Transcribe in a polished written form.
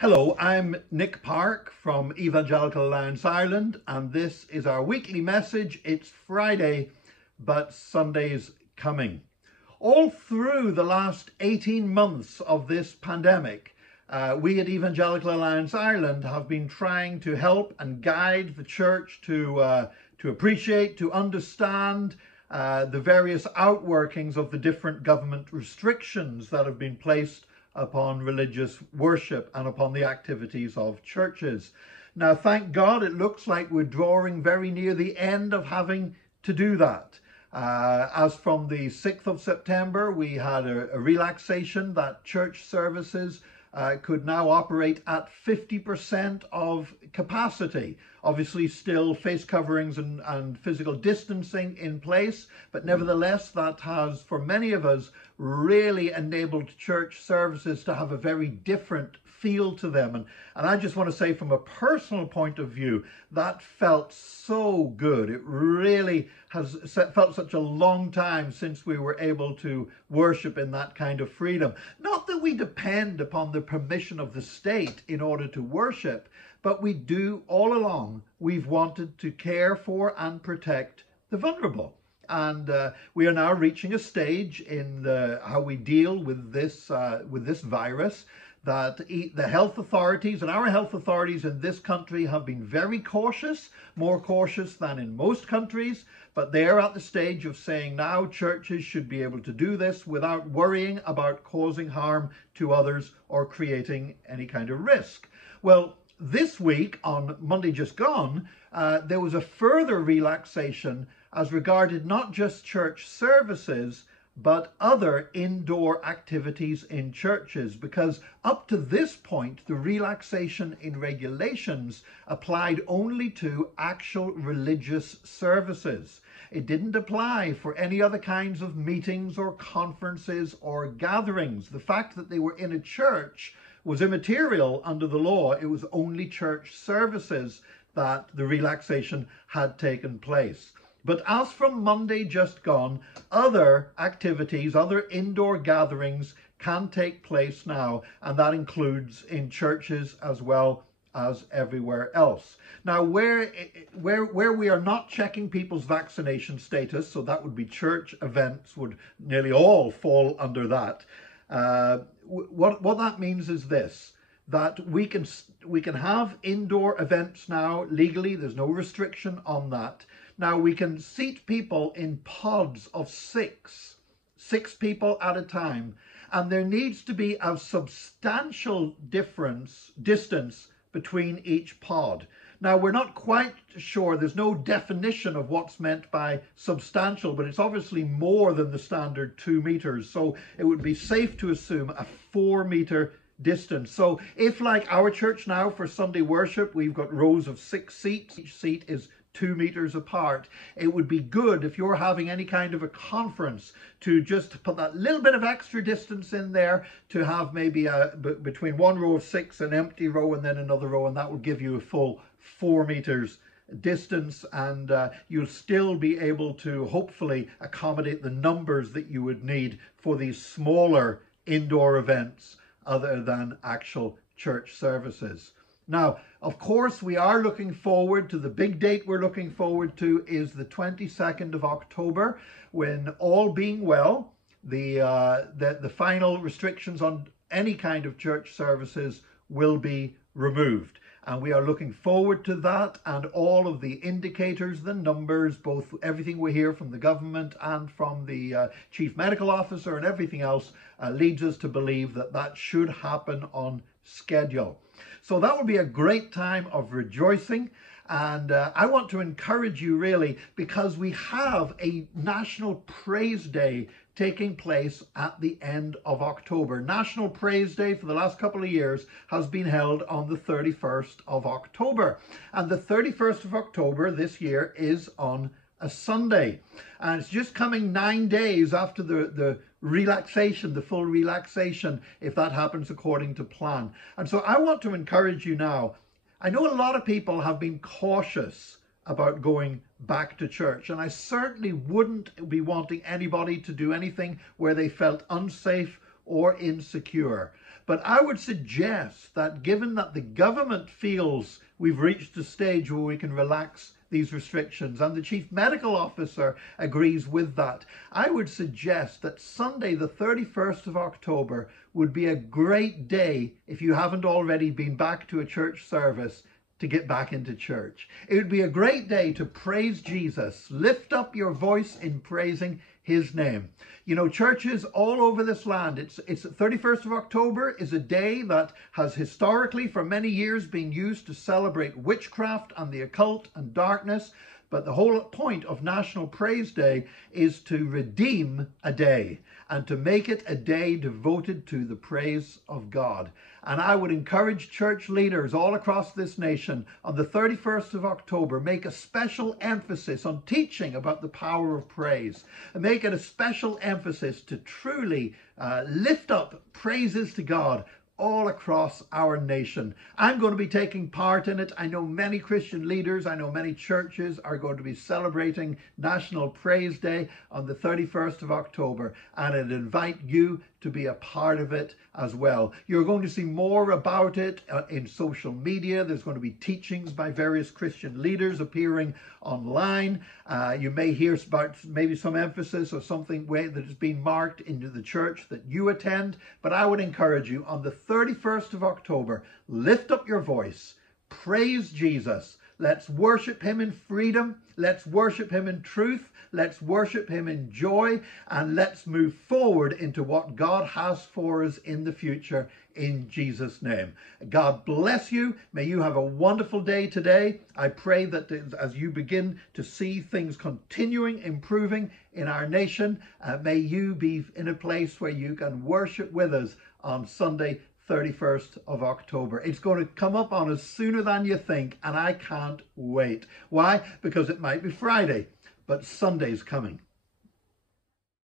Hello, I'm Nick Park from Evangelical Alliance Ireland, and this is our weekly message. It's Friday, but Sunday's coming. All through the last 18 months of this pandemic, we at Evangelical Alliance Ireland have been trying to help and guide the church to appreciate, to understand the various outworkings of the different government restrictions that have been placed upon religious worship and upon the activities of churches. Now, thank God, it looks like we're drawing very near the end of having to do that. As from the 6th of September, we had a relaxation that church services could now operate at 50% of capacity. Obviously still face coverings and physical distancing in place, but nevertheless that has, for many of us, really enabled church services to have a very different feel to them. And I just want to say, from a personal point of view, that felt so good. It really has felt such a long time since we were able to worship in that kind of freedom. Not that we depend upon the permission of the state in order to worship, but we do all along. We've wanted to care for and protect the vulnerable. And we are now reaching a stage in how we deal with this virus that the health authorities and our health authorities in this country have been very cautious, more cautious than in most countries, but they're at the stage of saying now churches should be able to do this without worrying about causing harm to others or creating any kind of risk. Well, this week, on Monday just gone, there was a further relaxation as regarded not just church services, but other indoor activities in churches, because up to this point, the relaxation in regulations applied only to actual religious services. It didn't apply for any other kinds of meetings or conferences or gatherings. The fact that they were in a church was immaterial under the law. It was only church services that the relaxation had taken place. But as from Monday just gone, other activities, other indoor gatherings can take place now, and that includes in churches as well as everywhere else. Now, where we are not checking people's vaccination status, so that would be church events, would nearly all fall under that. What that means is this: that we can have indoor events now legally. There's no restriction on that. Now, we can seat people in pods of six people at a time, and there needs to be a substantial distance between each pod. Now, we're not quite sure, there's no definition of what's meant by substantial, but it's obviously more than the standard 2 meters. So it would be safe to assume a 4-meter distance. So if, like our church now for Sunday worship, we've got rows of 6 seats, each seat is 2 meters apart, it would be good if you're having any kind of a conference to just put that little bit of extra distance in there, to have maybe between one row of 6 an empty row and then another row, and that will give you a full 4 meters distance, and you'll still be able to hopefully accommodate the numbers that you would need for these smaller indoor events other than actual church services. Now, of course, we are looking forward to the big date. We're looking forward to is the 22nd of October, when, all being well, the final restrictions on any kind of church services will be removed. And we are looking forward to that, and all of the indicators, the numbers, both everything we hear from the government and from the chief medical officer and everything else leads us to believe that that should happen on schedule. So that will be a great time of rejoicing. And I want to encourage you, really, because we have a National Praise Day taking place at the end of October. National Praise Day for the last couple of years has been held on the 31st of October. And the 31st of October this year is on a Sunday. And it's just coming 9 days after the relaxation, the full relaxation, if that happens according to plan. And so I want to encourage you now. I know a lot of people have been cautious about going back to church, and I certainly wouldn't be wanting anybody to do anything where they felt unsafe or insecure. But I would suggest that given that the government feels we've reached a stage where we can relax these restrictions, and the Chief Medical Officer agrees with that, I would suggest that Sunday the 31st of October would be a great day, if you haven't already been back to a church service, to get back into church. It would be a great day to praise Jesus. Lift up your voice in praising his name. You know, churches all over this land, it's 31st of October is a day that has historically for many years been used to celebrate witchcraft and the occult and darkness. But the whole point of National Praise Day is to redeem a day and to make it a day devoted to the praise of God. And I would encourage church leaders all across this nation on the 31st of October, make a special emphasis on teaching about the power of praise, and make it a special emphasis to truly lift up praises to God all across our nation. I'm going to be taking part in it. I know many Christian leaders, I know many churches are going to be celebrating National Praise Day on the 31st of October, and I'd invite you to be a part of it as well. You're going to see more about it in social media. There's going to be teachings by various Christian leaders appearing online. You may hear about maybe some emphasis or something that has been marked into the church that you attend. But I would encourage you on the 31st of October, lift up your voice, praise Jesus. Let's worship him in freedom. Let's worship him in truth. Let's worship him in joy. And let's move forward into what God has for us in the future in Jesus' name. God bless you. May you have a wonderful day today. I pray that as you begin to see things continuing, improving in our nation, may you be in a place where you can worship with us on Sunday 31st of October. It's going to come up on us sooner than you think, and I can't wait. Why? Because it might be Friday, but Sunday's coming.